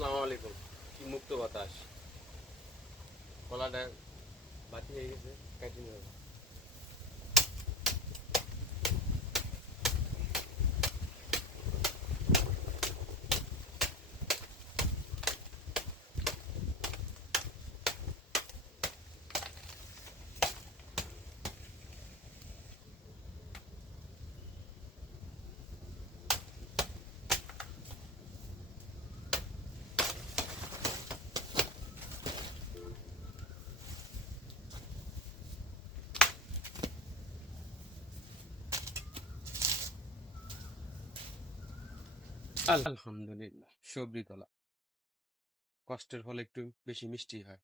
আসসালামু আলাইকুম। কি মুক্ত বাতাস, কলাটা বাতি হয়ে গেছে, কাটি নিয়ে হবে। আলহামদুলিল্লাহ, সবরি কলা কষ্টের ফলে একটু বেশি মিষ্টি হয়।